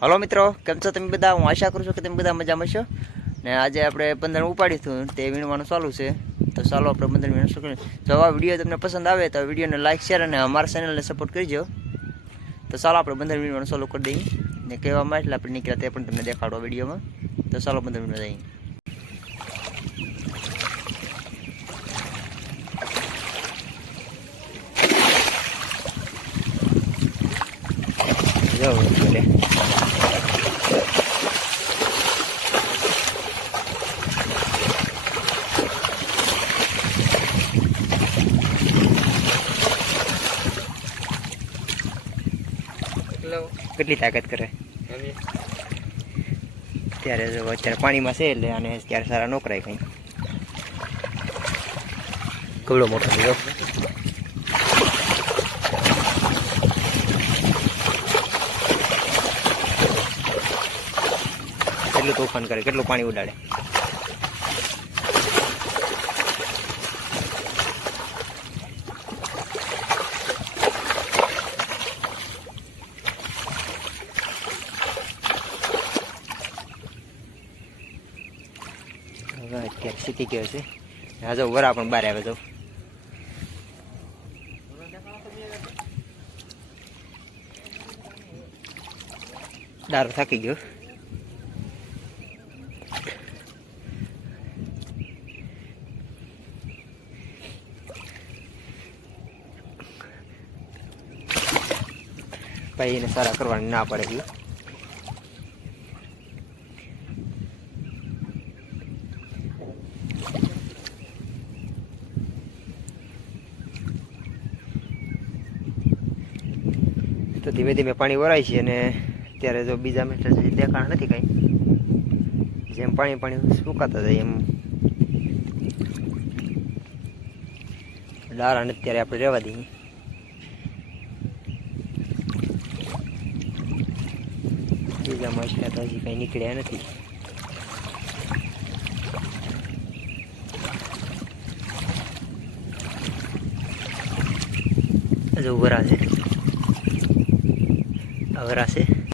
Hello મિત્રો, કેમ છો તમે બધા? હું આશા કરું છું કે તમે બધા મજામાં છો ને આજે આપણે 15 ઉપાડ્યું હતું તે વીણવાનું ચાલુ છે. તો ચાલો આપણે 15 વીણવાનું શરૂ કરીએ. જો આ વિડીયો તમને પસંદ આવે તો વિડીયોને લાઈક શેર અને અમારા ચેનલને સપોર્ટ કરજો. તો ચાલો આપણે 15 વીણવાનું ચાલુ કરી દઈએ ને કહેવામાં એટલે આપણે નીકળ્યા તે પણ તમને દેખાડો વિડીયોમાં. તો ચાલો 15 વીણવા જઈએ. જો બોલે કેટલી તાકાત કરે ત્યારે જો અત્યારે પાણીમાં છે એટલે અને ત્યારે સારા નોકરાય કંઈ કવડો મોટો થયો કેટલું તોફાન કરે, કેટલું પાણી ઉડાડે. હવે અત્યારે સીટી ગયો છે. હા જો વરા પણ બહાર આવે. જો દારૂ થાકી ગયો. ભાઈ એને સારા કરવાની ના પડે છે. તો ધીમે ધીમે પાણી વરાય છે અને ત્યારે જો બીજા મીટર દેખાણ નથી કાંઈ. જેમ પાણી સુકાતા જાય એમ દારાને અત્યારે આપણે રહેવા દઈએ. બીજા માછલા તો હજી કંઈ નીકળ્યા નથી. હજુ વરા છે. વરા છે.